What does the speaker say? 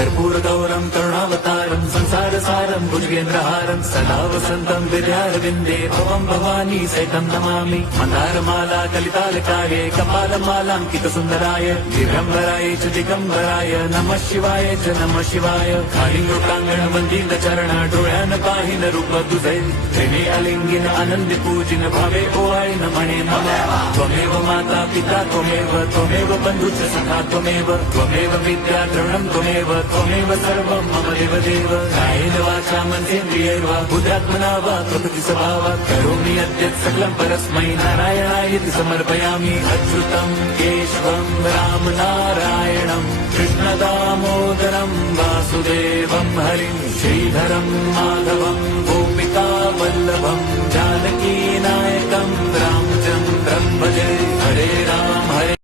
कर्पूरगौरं करुणावतारं संसारसारं भुजगेन्द्रहारं सदा वसन्तं विद्यारविन्दे भवं भवानी सहितं नमामि। मन्दारमाला कलितालकाये कपालमालाङ्कितसुन्दराय दिगम्बराय च दिगम्बराय नमः शिवाय च नमः शिवाय। कालिङ्गोटाङ्गण वन्दित चरण डोळ्यान पाहिन रूप तुझे प्रेमे अलिंगिन आनंद पूजिन भावे ओवाळीन म्हणे मला त्वमेव माता पिता त्वमेव बंधुच सखा त्वमेव विद्या द्रवणं त्वमेव सर्वं मम देव कायेन वाचा मनसेन्द्रियैर्वा बुद्ध्यात्मना वा प्रकृति स्वभावात् करोमि यद्यत् सकलं परस्मै नारायणायति समर्पयामि। अच्युतं केशवं राम नारायणं कृष्णदामोदरं वासुदेवं हरिं श्रीधरं माधवं गोपिका वल्लभं जानकी नायकं